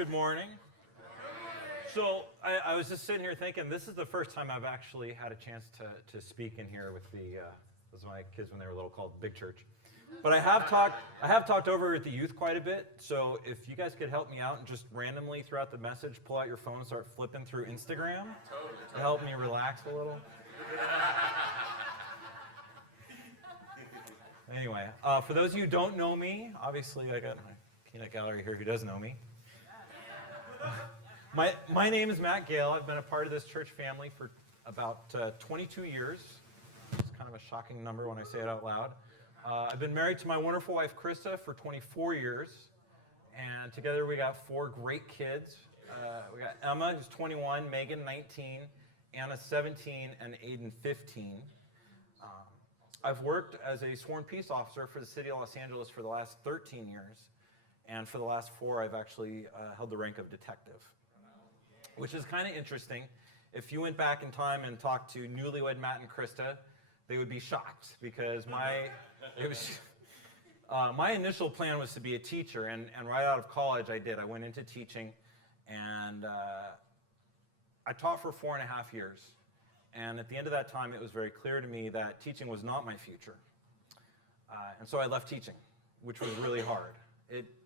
Good morning. So I was just sitting here thinking, this is the first time I've actually had a chance to speak in here with those are my kids when they were little, called Big Church. But I have talked over at the youth quite a bit. So if you guys could help me out and just randomly throughout the message pull out your phone and start flipping through Instagram to help me relax a little. Anyway, for those of you who don't know me, obviously I got my peanut gallery here who does know me. My name is Matt Gale. I've been a part of this church family for about 22 years. It's kind of a shocking number when I say it out loud. I've been married to my wonderful wife, Krista, for 24 years. And together we got 4 great kids. We got Emma, who's 21, Megan, 19, Anna, 17, and Aiden, 15. I've worked as a sworn peace officer for the city of Los Angeles for the last 13 years. And for the last 4, I've actually held the rank of detective, which is kind of interesting. If you went back in time and talked to newlywed Matt and Krista, they would be shocked because my initial plan was to be a teacher, and right out of college I did. I went into teaching, and I taught for 4.5 years. And at the end of that time, it was very clear to me that teaching was not my future. And so I left teaching, which was really hard.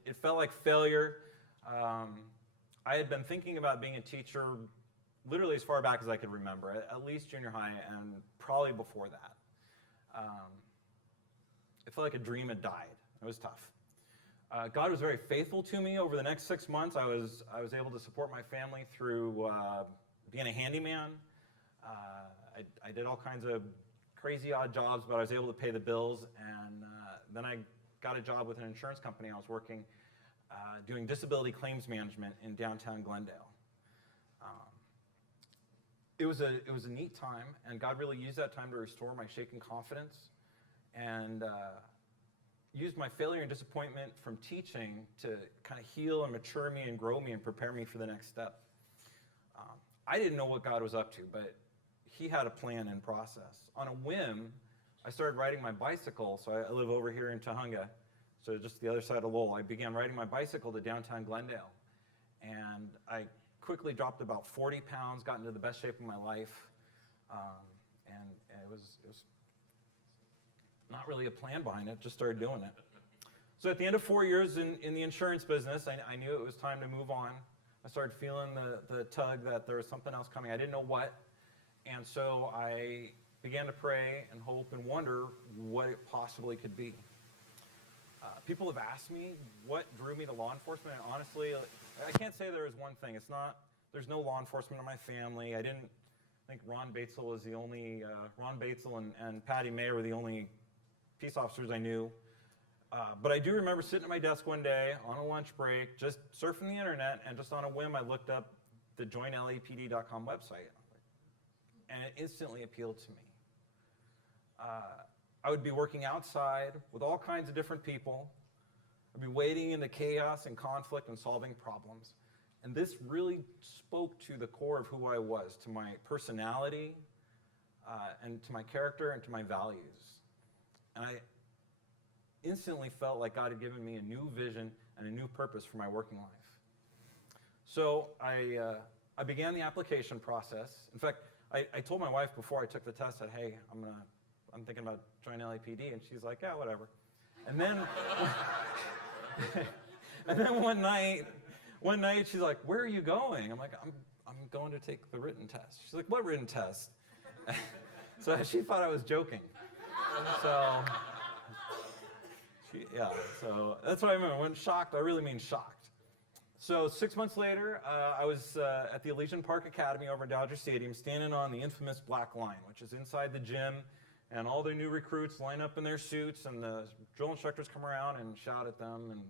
It felt like failure. I had been thinking about being a teacher literally as far back as I could remember, at least junior high and probably before that. It felt like a dream had died. It was tough. God was very faithful to me. Over the next 6 months, I was able to support my family through being a handyman. I did all kinds of crazy odd jobs, but I was able to pay the bills, and then I got a job with an insurance company. I was working doing disability claims management in downtown Glendale. It was a neat time, and God really used that time to restore my shaken confidence, and used my failure and disappointment from teaching to kind of heal and mature me and grow me and prepare me for the next step. I didn't know what God was up to, but He had a plan and process. On a whim, I started riding my bicycle. So I live over here in Tujunga, so just the other side of Lowell. I began riding my bicycle to downtown Glendale, and I quickly dropped about 40 pounds, got into the best shape of my life, and it was not really a plan behind it, just started doing it. So at the end of 4 years in the insurance business, I knew it was time to move on. I started feeling the tug that there was something else coming. I didn't know what. And so I began to pray and hope and wonder what it possibly could be. People have asked me what drew me to law enforcement, and honestly, I can't say there is one thing. There's no law enforcement in my family. I think Ron Batesel was the only, Ron Batesel and Patty Mayer were the only peace officers I knew. But I do remember sitting at my desk one day on a lunch break, just surfing the internet, and just on a whim, I looked up the joinlapd.com website. And it instantly appealed to me. I would be working outside with all kinds of different people. I'd be wading into chaos and conflict and solving problems. And this really spoke to the core of who I was, to my personality, and to my character and to my values. And I instantly felt like God had given me a new vision and a new purpose for my working life. So I began the application process. In fact, I told my wife before I took the test that, hey, I'm thinking about joining LAPD, and she's like, yeah, whatever. And then, and then one night she's like, where are you going? I'm like, I'm going to take the written test. She's like, what written test? So she thought I was joking. So that's what I remember. When shocked, I really mean shocked. So 6 months later, I was at the Elysian Park Academy over in Dodger Stadium, standing on the infamous black line, which is inside the gym, and all the new recruits line up in their suits, and the drill instructors come around and shout at them, and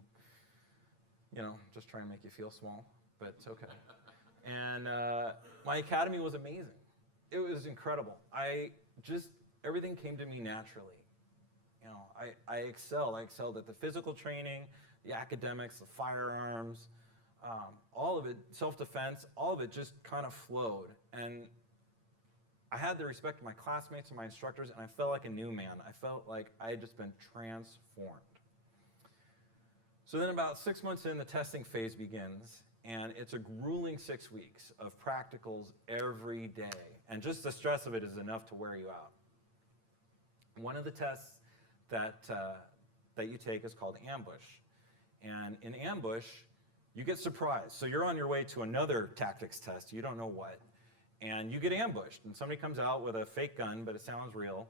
just try and make you feel small, but it's okay. And my academy was amazing. It was incredible. Everything came to me naturally. I excelled. I excelled at the physical training, the academics, the firearms. All of it, self-defense, all of it just kind of flowed. And I had the respect of my classmates and my instructors, and I felt like a new man. I felt like I had just been transformed. So then about 6 months in, the testing phase begins, And it's a grueling 6 weeks of practicals every day. And just the stress of it is enough to wear you out. One of the tests that you take is called ambush. And in ambush, you get surprised. So you're on your way to another tactics test, you don't know what, and you get ambushed. And somebody comes out with a fake gun, but it sounds real.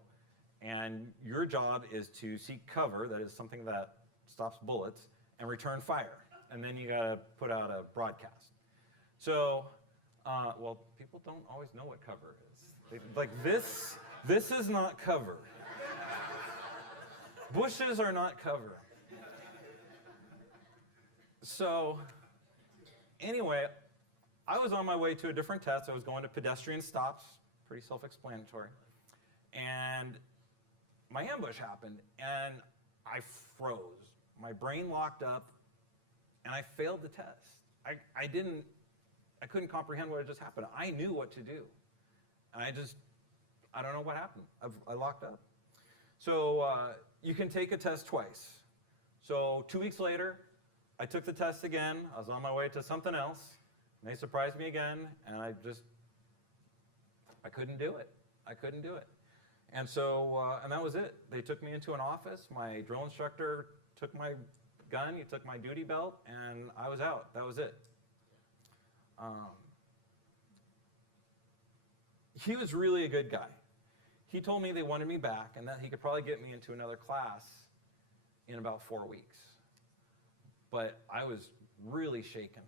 And your job is to seek cover, that is something that stops bullets, and return fire. And then you gotta put out a broadcast. So, well, people don't always know what cover is. Like this is not cover. Bushes are not cover. So, anyway, I was on my way to a different test. I was going to pedestrian stops, pretty self-explanatory. And my ambush happened, and I froze. My brain locked up, and I failed the test. I couldn't comprehend what had just happened. I knew what to do. And I don't know what happened. I locked up. So you can take a test twice. So 2 weeks later, I took the test again. I was on my way to something else, and they surprised me again, and I couldn't do it. I couldn't do it. And so, and that was it. They took me into an office. My drill instructor took my gun, he took my duty belt, and I was out. That was it. He was really a good guy. He told me they wanted me back and that he could probably get me into another class in about 4 weeks. But I was really shaken.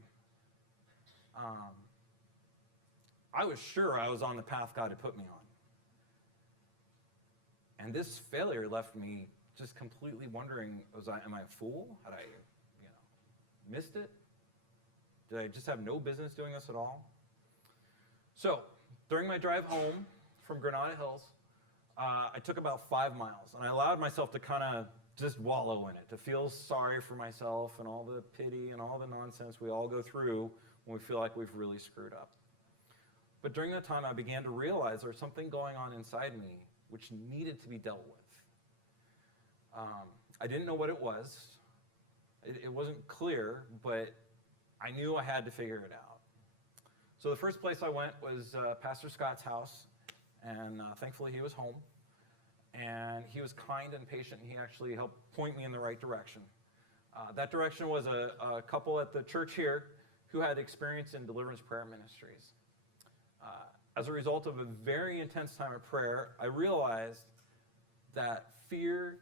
I was sure I was on the path God had put me on. And this failure left me just completely wondering, am I a fool? Had I, missed it? Did I just have no business doing this at all? So, during my drive home from Granada Hills, I took about 5 miles, and I allowed myself to kind of just wallow in it, to feel sorry for myself and all the pity and all the nonsense we all go through when we feel like we've really screwed up. But during that time, I began to realize there was something going on inside me which needed to be dealt with. I didn't know what it was. It wasn't clear, but I knew I had to figure it out. So the first place I went was Pastor Scott's house, and thankfully he was home. And he was kind and patient, and he actually helped point me in the right direction. That direction was a couple at the church here who had experience in deliverance prayer ministries. As a result of a very intense time of prayer, I realized that fear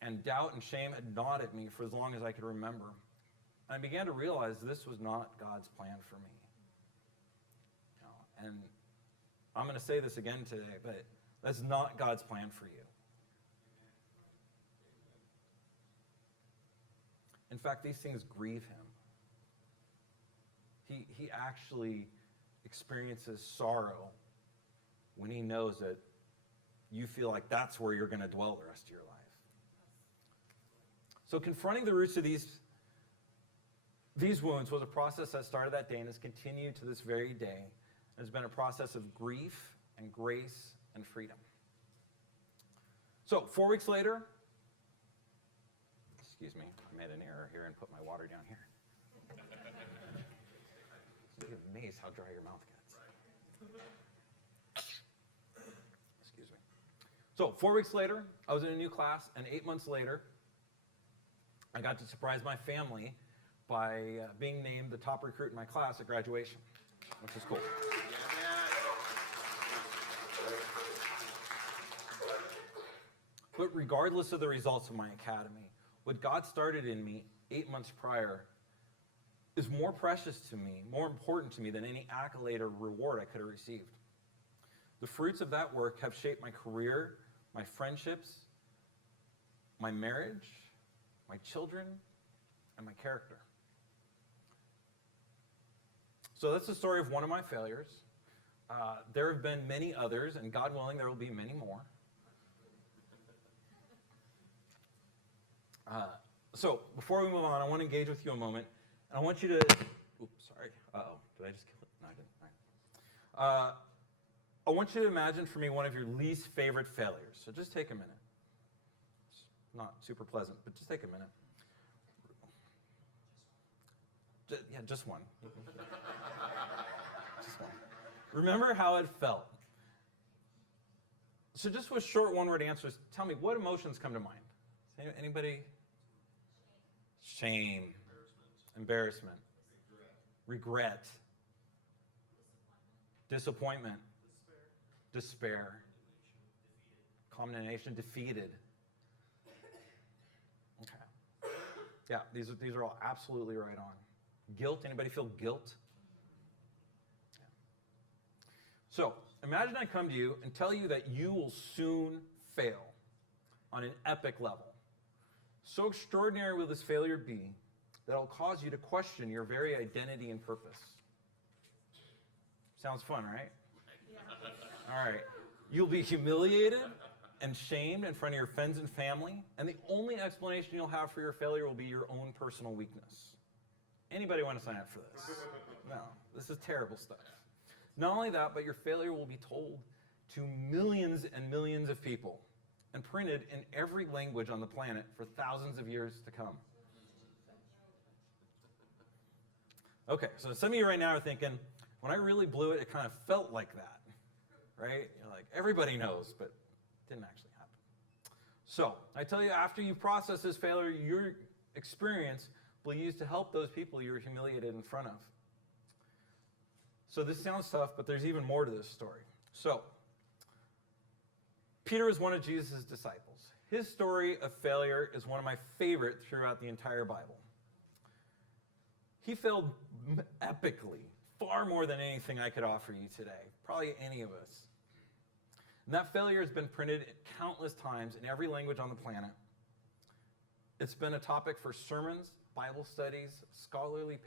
and doubt and shame had gnawed at me for as long as I could remember. And I began to realize this was not God's plan for me. And I'm going to say this again today, but that's not God's plan for you. In fact, these things grieve him. He actually experiences sorrow when he knows that you feel like that's where you're going to dwell the rest of your life. So confronting the roots of these wounds was a process that started that day and has continued to this very day. It's been a process of grief and grace and freedom. So 4 weeks later, excuse me, I made an error here and put my water down here. You're amazed how dry your mouth gets. Excuse me. So 4 weeks later, I was in a new class, and 8 months later, I got to surprise my family by being named the top recruit in my class at graduation, which is cool. But regardless of the results of my academy, what God started in me 8 months prior is more precious to me, more important to me than any accolade or reward I could have received. The fruits of that work have shaped my career, my friendships, my marriage, my children, and my character. So that's the story of one of my failures. There have been many others, and God willing, there will be many more. So before we move on, I want to engage with you a moment. And I want you to, oops, sorry. Uh-oh, did I just kill it? No, I didn't. All right. I want you to imagine for me one of your least favorite failures. So just take a minute. It's not super pleasant, but just take a minute. Just one. Just one. Remember how it felt. So just with short one-word answers, tell me, what emotions come to mind? Anybody? Shame. Embarrassment. Regret. Disappointment. Despair. Condemnation. Defeated. Okay. Yeah, these are all absolutely right on. Guilt. Anybody feel guilt? Yeah. So imagine I come to you and tell you that you will soon fail on an epic level. So extraordinary will this failure be that it'll cause you to question your very identity and purpose. Sounds fun, right? Yeah. All right. You'll be humiliated and shamed in front of your friends and family, and the only explanation you'll have for your failure will be your own personal weakness. Anybody want to sign up for this? No, this is terrible stuff. Not only that, but your failure will be told to millions and millions of people and printed in every language on the planet for thousands of years to come. Okay, so some of you right now are thinking, when I really blew it, it kind of felt like that, right? You're like, everybody knows, but it didn't actually happen. So I tell you, after you process this failure, your experience will be used to help those people you were humiliated in front of. So this sounds tough, but there's even more to this story. So Peter is one of Jesus' disciples. His story of failure is one of my favorite throughout the entire Bible. He failed epically, far more than anything I could offer you today, probably any of us. And that failure has been printed countless times in every language on the planet. It's been a topic for sermons, Bible studies, scholarly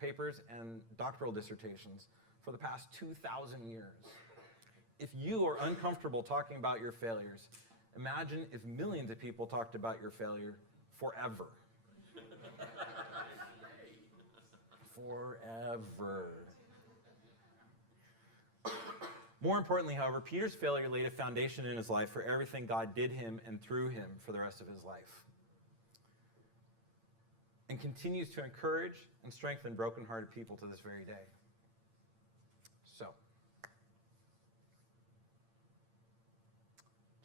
papers, and doctoral dissertations for the past 2,000 years. If you are uncomfortable talking about your failures, imagine if millions of people talked about your failure forever. Forever. More importantly, however, Peter's failure laid a foundation in his life for everything God did him and through him for the rest of his life, and continues to encourage and strengthen brokenhearted people to this very day. So,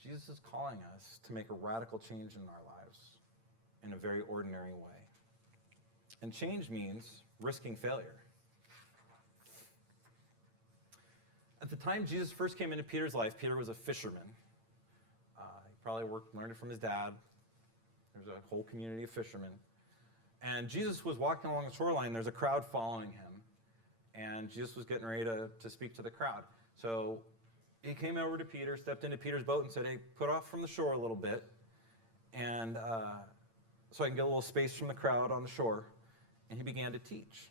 Jesus is calling us to make a radical change in our lives in a very ordinary way. And change means risking failure. At the time Jesus first came into Peter's life, Peter was a fisherman. He probably learned it from his dad. There's a whole community of fishermen. And Jesus was walking along the shoreline. There's a crowd following him. And Jesus was getting ready to speak to the crowd. So he came over to Peter, stepped into Peter's boat and said, hey, put off from the shore a little bit. And so I can get a little space from the crowd on the shore. And he began to teach.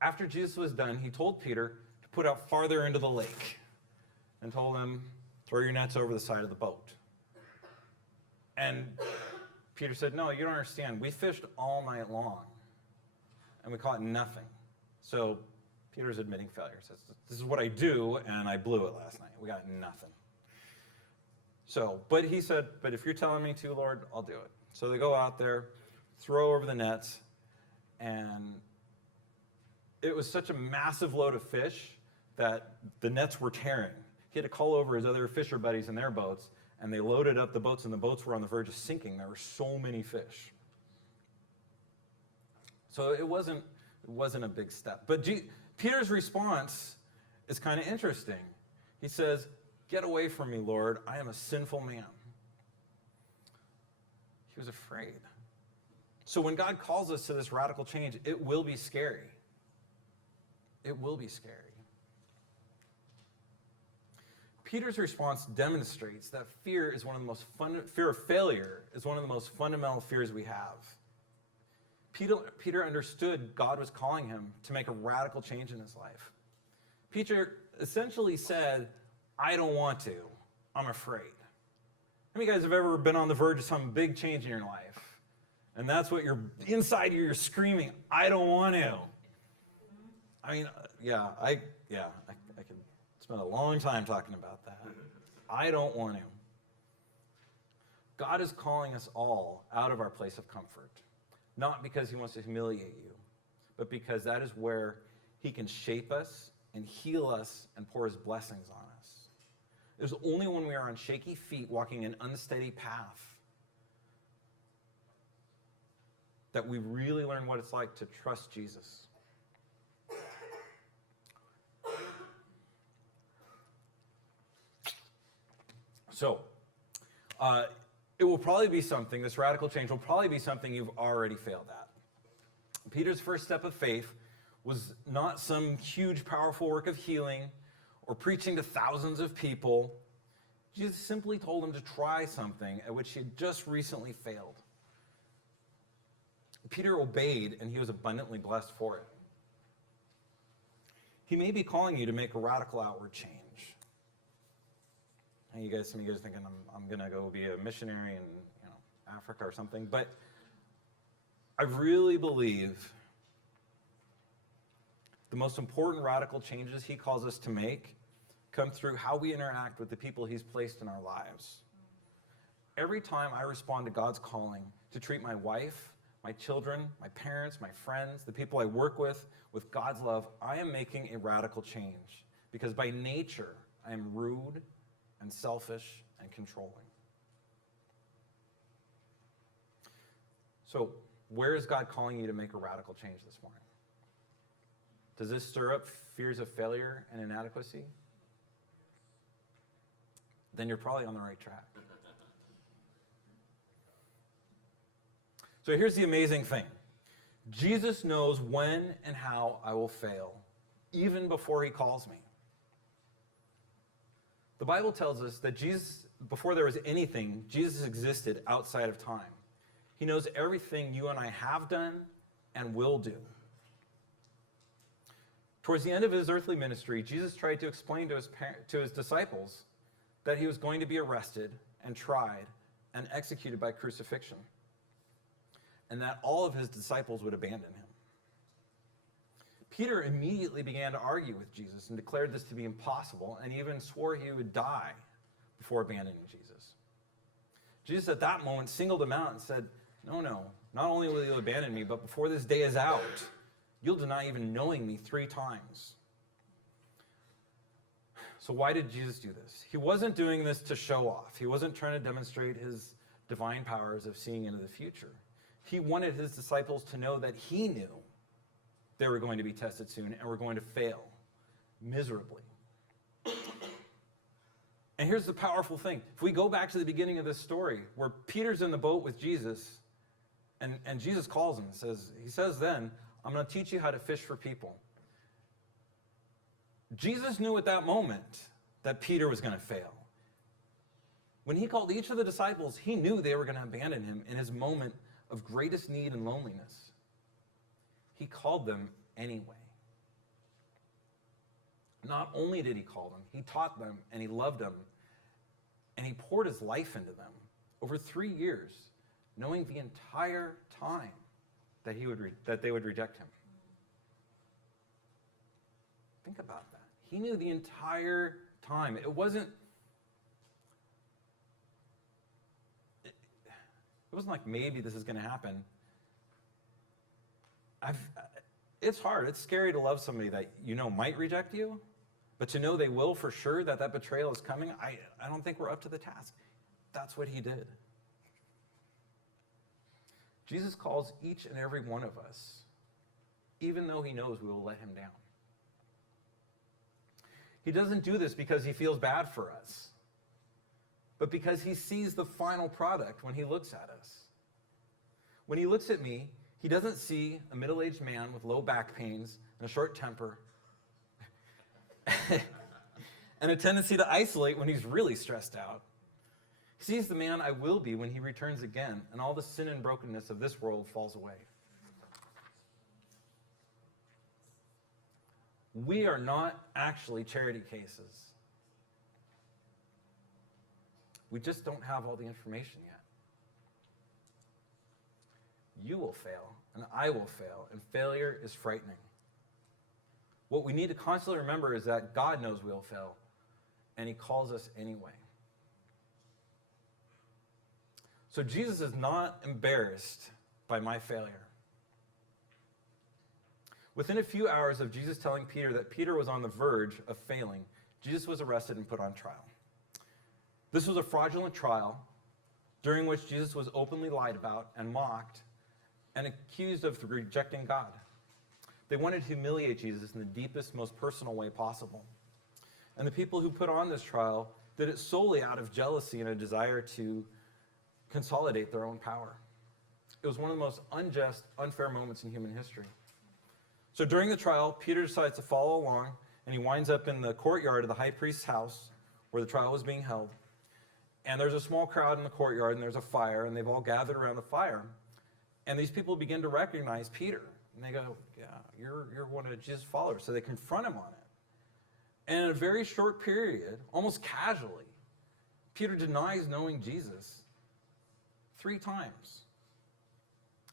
After Jesus was done, he told Peter to put out farther into the lake and told him, throw your nets over the side of the boat. And Peter said, no, you don't understand. We fished all night long, and we caught nothing. So Peter's admitting failure. Says, this is what I do, and I blew it last night. We got nothing. So, but he said, but if you're telling me to, Lord, I'll do it. So they go out there, throw over the nets, and it was such a massive load of fish that the nets were tearing. He had to call over his other fisher buddies in their boats, and they loaded up the boats, and the boats were on the verge of sinking. There were so many fish. So it wasn't a big step. But Peter's response is kind of interesting. He says, get away from me, Lord. I am a sinful man. He was afraid. So when God calls us to this radical change, it will be scary. It will be scary. Peter's response demonstrates that fear of failure is one of the most fundamental fears we have. Peter understood God was calling him to make a radical change in his life. Peter essentially said, I don't want to. I'm afraid. How many of you guys have ever been on the verge of some big change in your life? And that's what inside you're screaming, I don't want to. I mean, I could spend a long time talking about that. I don't want to. God is calling us all out of our place of comfort. not because he wants to humiliate you, but because that is where he can shape us and heal us and pour his blessings on us. It is only when we are on shaky feet walking an unsteady path that we really learn what it's like to trust Jesus. So, it will probably be something, this radical change will probably be something you've already failed at. Peter's first step of faith was not some huge, powerful work of healing or preaching to thousands of people. Jesus simply told him to try something at which he had just recently failed. Peter obeyed, and he was abundantly blessed for it. He may be calling you to make a radical outward change. And some of you guys thinking, I'm going to go be a missionary in Africa or something. But I really believe the most important radical changes he calls us to make come through how we interact with the people he's placed in our lives. Every time I respond to God's calling to treat my wife, my children, my parents, my friends, the people I work with God's love, I am making a radical change. Because by nature, I am rude and selfish and controlling. So, where is God calling you to make a radical change this morning? Does this stir up fears of failure and inadequacy? Then you're probably on the right track. So here's the amazing thing. Jesus knows when and how I will fail, even before he calls me. The Bible tells us that Jesus, before there was anything, Jesus existed outside of time. He knows everything you and I have done and will do. Towards the end of his earthly ministry, Jesus tried to explain to his disciples that he was going to be arrested and tried and executed by crucifixion, and that all of his disciples would abandon him. Peter immediately began to argue with Jesus and declared this to be impossible, and even swore he would die before abandoning Jesus. Jesus at that moment singled him out and said, No, not only will you abandon me, but before this day is out, you'll deny even knowing me 3 times. So why did Jesus do this? He wasn't doing this to show off. He wasn't trying to demonstrate his divine powers of seeing into the future. He wanted his disciples to know that he knew they were going to be tested soon and were going to fail miserably. And here's the powerful thing. If we go back to the beginning of this story, where Peter's in the boat with Jesus, and Jesus calls him, he says then, I'm going to teach you how to fish for people. Jesus knew at that moment that Peter was going to fail. When he called each of the disciples, he knew they were going to abandon him in his moment of greatest need and loneliness. He called them anyway. Not only did he call them, he taught them and he loved them, and he poured his life into them over 3 years, knowing the entire time that they would reject him. Think about that. He knew the entire time. It wasn't like maybe this is going to happen. It's hard. It's scary to love somebody that you know might reject you, but to know they will for sure, that betrayal is coming, I don't think we're up to the task. That's what he did. Jesus calls each and every one of us, even though he knows we will let him down. He doesn't do this because he feels bad for us, but because he sees the final product when he looks at us. When he looks at me, he doesn't see a middle-aged man with low back pains and a short temper and a tendency to isolate when he's really stressed out. He sees the man I will be when he returns again, and all the sin and brokenness of this world falls away. We are not actually charity cases. We just don't have all the information yet. You will fail, and I will fail, and failure is frightening. What we need to constantly remember is that God knows we'll fail, and he calls us anyway. So Jesus is not embarrassed by my failure. Within a few hours of Jesus telling Peter that Peter was on the verge of failing, Jesus was arrested and put on trial. This was a fraudulent trial during which Jesus was openly lied about and mocked and accused of rejecting God. They wanted to humiliate Jesus in the deepest, most personal way possible. And the people who put on this trial did it solely out of jealousy and a desire to consolidate their own power. It was one of the most unjust, unfair moments in human history. So during the trial, Peter decides to follow along, and he winds up in the courtyard of the high priest's house where the trial was being held. And there's a small crowd in the courtyard, and there's a fire, and they've all gathered around the fire. And these people begin to recognize Peter. And they go, yeah, you're one of Jesus' followers. So they confront him on it. And in a very short period, almost casually, Peter denies knowing Jesus 3 times.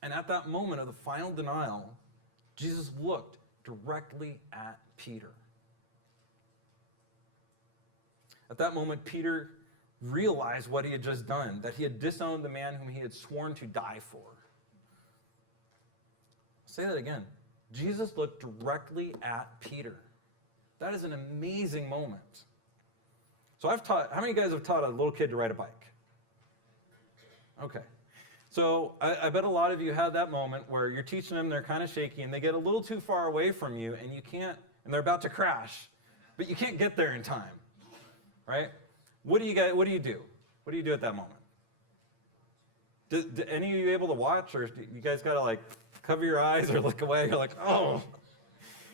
And at that moment of the final denial, Jesus looked directly at Peter. At that moment, Peter realized what he had just done, that he had disowned the man whom he had sworn to die for. I'll say that again. Jesus looked directly at Peter. That is an amazing moment. So how many of you guys have taught a little kid to ride a bike? Okay. So I bet a lot of you had that moment where you're teaching them, they're kind of shaky, and they get a little too far away from you, and and they're about to crash, but you can't get there in time, right? What do you do? What do you do at that moment? Do any of you able to watch, or do you guys got to like cover your eyes or look away? You're like, oh,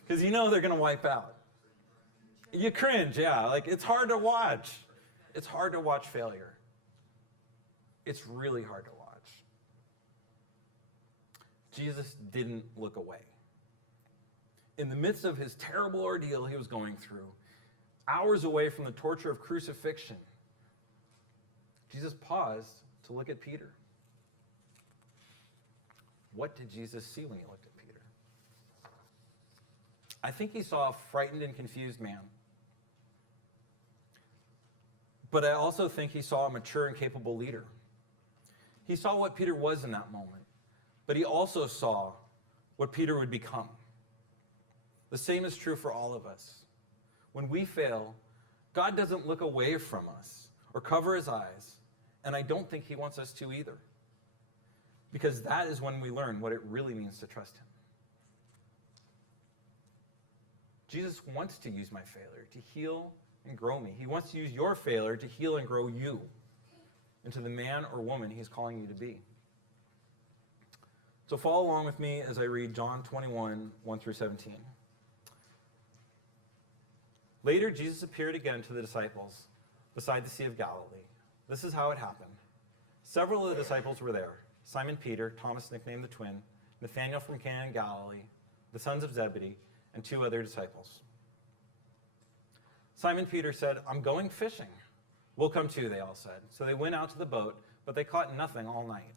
because you know they're going to wipe out. You cringe, yeah. Like, it's hard to watch. It's hard to watch failure. It's really hard to watch. Jesus didn't look away. In the midst of his terrible ordeal he was going through, hours away from the torture of crucifixion, Jesus paused to look at Peter. What did Jesus see when he looked at Peter? I think he saw a frightened and confused man. But I also think he saw a mature and capable leader. He saw what Peter was in that moment, but he also saw what Peter would become. The same is true for all of us. When we fail, God doesn't look away from us or cover his eyes, and I don't think he wants us to either. Because that is when we learn what it really means to trust him. Jesus wants to use my failure to heal and grow me. He wants to use your failure to heal and grow you into the man or woman he's calling you to be. So follow along with me as I read John 21, 1 through 17. Later, Jesus appeared again to the disciples beside the Sea of Galilee. This is how it happened. Several of the disciples were there: Simon Peter, Thomas nicknamed the twin, Nathanael from Cana in Galilee, the sons of Zebedee, and 2 other disciples. Simon Peter said, "I'm going fishing." "We'll come too," they all said. So they went out to the boat, but they caught nothing all night.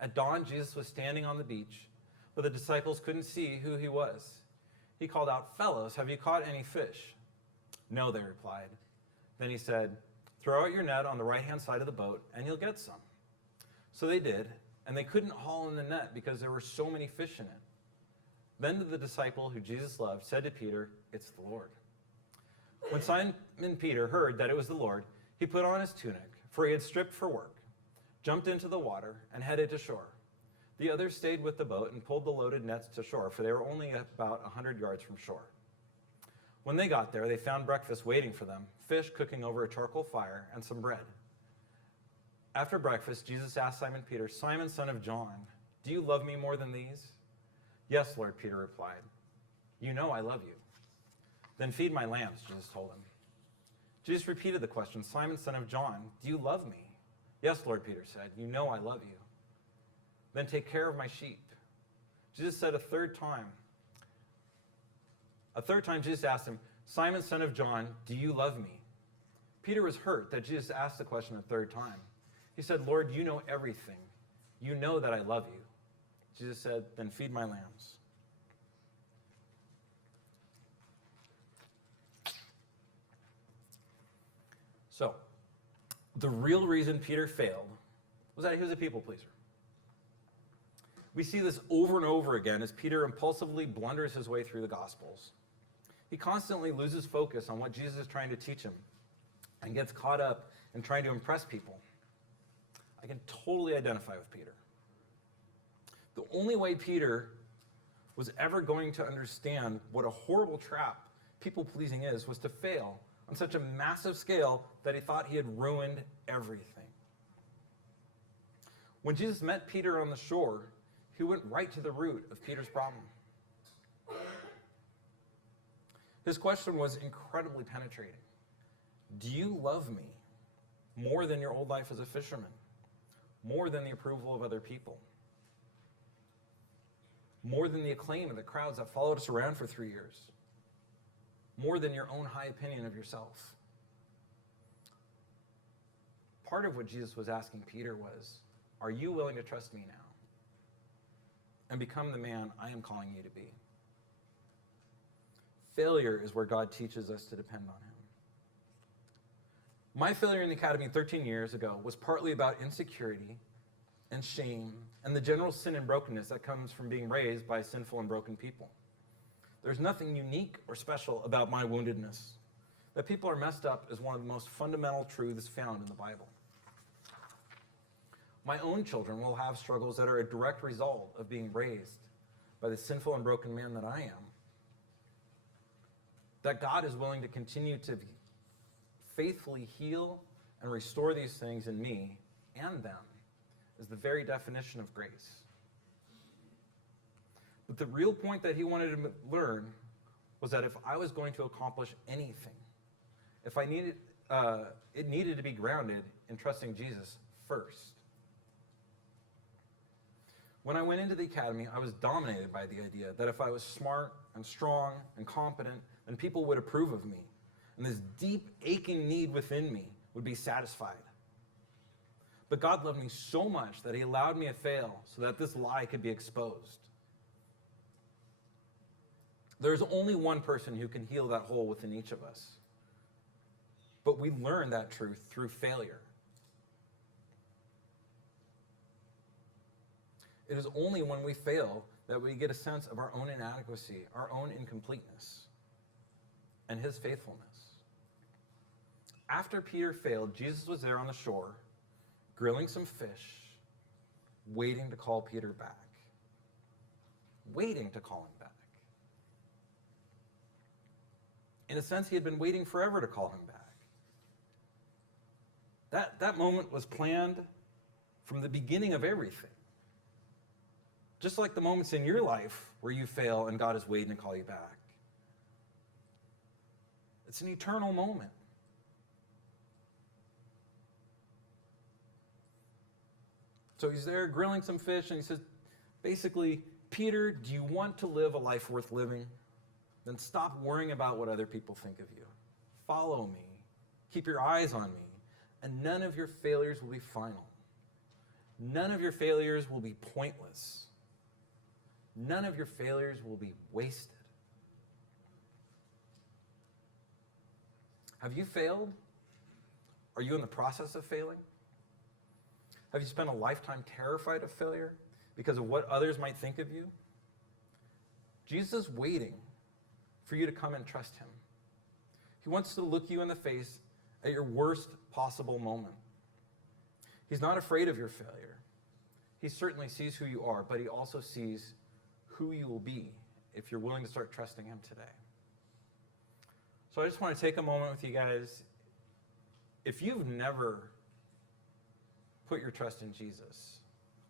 At dawn, Jesus was standing on the beach, but the disciples couldn't see who he was. He called out, "Fellows, have you caught any fish?" "No," they replied. Then he said, "Throw out your net on the right-hand side of the boat, and you'll get some." So they did, and they couldn't haul in the net because there were so many fish in it. Then the disciple who Jesus loved said to Peter, "It's the Lord." When Simon Peter heard that it was the Lord, he put on his tunic, for he had stripped for work, jumped into the water, and headed to shore. The others stayed with the boat and pulled the loaded nets to shore, for they were only about 100 yards from shore. When they got there, they found breakfast waiting for them, fish cooking over a charcoal fire, and some bread. After breakfast, Jesus asked Simon Peter, "Simon, son of John, do you love me more than these?" "Yes, Lord," Peter replied. "You know I love you." "Then feed my lambs," Jesus told him. Jesus repeated the question, "Simon, son of John, do you love me?" "Yes, Lord," Peter said. "You know I love you." "Then take care of my sheep." Jesus said a third time, Jesus asked him, "Simon, son of John, do you love me?" Peter was hurt that Jesus asked the question a third time. He said, "Lord, you know everything. You know that I love you." Jesus said, "Then feed my lambs." So, the real reason Peter failed was that he was a people pleaser. We see this over and over again as Peter impulsively blunders his way through the Gospels. He constantly loses focus on what Jesus is trying to teach him and gets caught up in trying to impress people. I can totally identify with Peter. The only way Peter was ever going to understand what a horrible trap people-pleasing is was to fail on such a massive scale that he thought he had ruined everything. When Jesus met Peter on the shore, he went right to the root of Peter's problem. His question was incredibly penetrating. Do you love me more than your old life as a fisherman? More than the approval of other people? More than the acclaim of the crowds that followed us around for 3 years? More than your own high opinion of yourself? Part of what Jesus was asking Peter was, are you willing to trust me now and become the man I am calling you to be? Failure is where God teaches us to depend on him. My failure in the academy 13 years ago was partly about insecurity and shame and the general sin and brokenness that comes from being raised by sinful and broken people. There's nothing unique or special about my woundedness. That people are messed up is one of the most fundamental truths found in the Bible. My own children will have struggles that are a direct result of being raised by the sinful and broken man that I am. That God is willing to continue to faithfully heal and restore these things in me and them is the very definition of grace. But the real point that he wanted to learn was that if I was going to accomplish anything, if I needed, it needed to be grounded in trusting Jesus first. When I went into the academy, I was dominated by the idea that if I was smart and strong and competent, then people would approve of me. And this deep, aching need within me would be satisfied. But God loved me so much that he allowed me to fail so that this lie could be exposed. There's only one person who can heal that hole within each of us. But we learn that truth through failure. It is only when we fail that we get a sense of our own inadequacy, our own incompleteness, and his faithfulness. After Peter failed, Jesus was there on the shore, grilling some fish, waiting to call Peter back. Waiting to call him back. In a sense, he had been waiting forever to call him back. That moment was planned from the beginning of everything. Just like the moments in your life where you fail and God is waiting to call you back. It's an eternal moment. So he's there grilling some fish and he says, basically, Peter, do you want to live a life worth living? Then stop worrying about what other people think of you. Follow me. Keep your eyes on me. And none of your failures will be final. None of your failures will be pointless. None of your failures will be wasted. Have you failed? Are you in the process of failing? Have you spent a lifetime terrified of failure because of what others might think of you? Jesus is waiting for you to come and trust him. He wants to look you in the face at your worst possible moment. He's not afraid of your failure. He certainly sees who you are, but he also sees who you will be if you're willing to start trusting him today. So I just want to take a moment with you guys. If you've never put your trust in Jesus,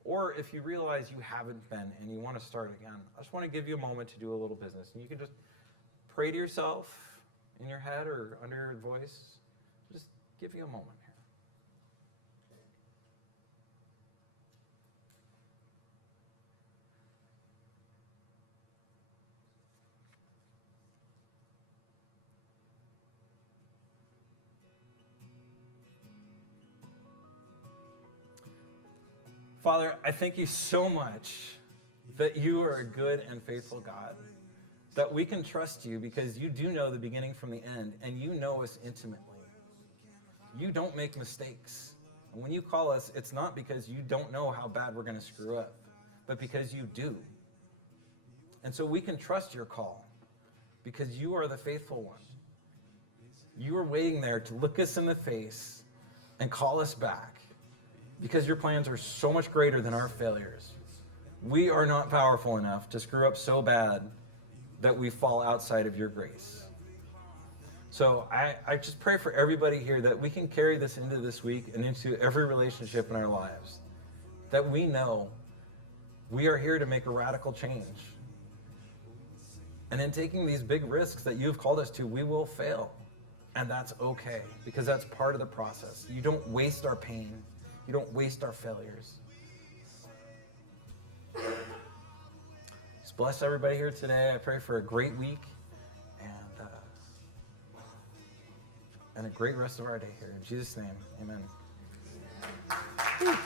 or if you realize you haven't been and you want to start again, I just want to give you a moment to do a little business. And you can just pray to yourself in your head or under your voice. Just give you a moment here. Father, I thank you so much that you are a good and faithful God, that we can trust you because you do know the beginning from the end, and you know us intimately. You don't make mistakes. And when you call us, it's not because you don't know how bad we're going to screw up, but because you do. And so we can trust your call because you are the faithful one. You are waiting there to look us in the face and call us back because your plans are so much greater than our failures. We are not powerful enough to screw up so bad that we fall outside of your grace. So I just pray for everybody here that we can carry this into this week and into every relationship in our lives. That we know we are here to make a radical change. And in taking these big risks that you've called us to, we will fail. And that's okay, because that's part of the process. You don't waste our pain. You don't waste our failures. Just bless everybody here today. I pray for a great week and a great rest of our day here. In Jesus' name, amen.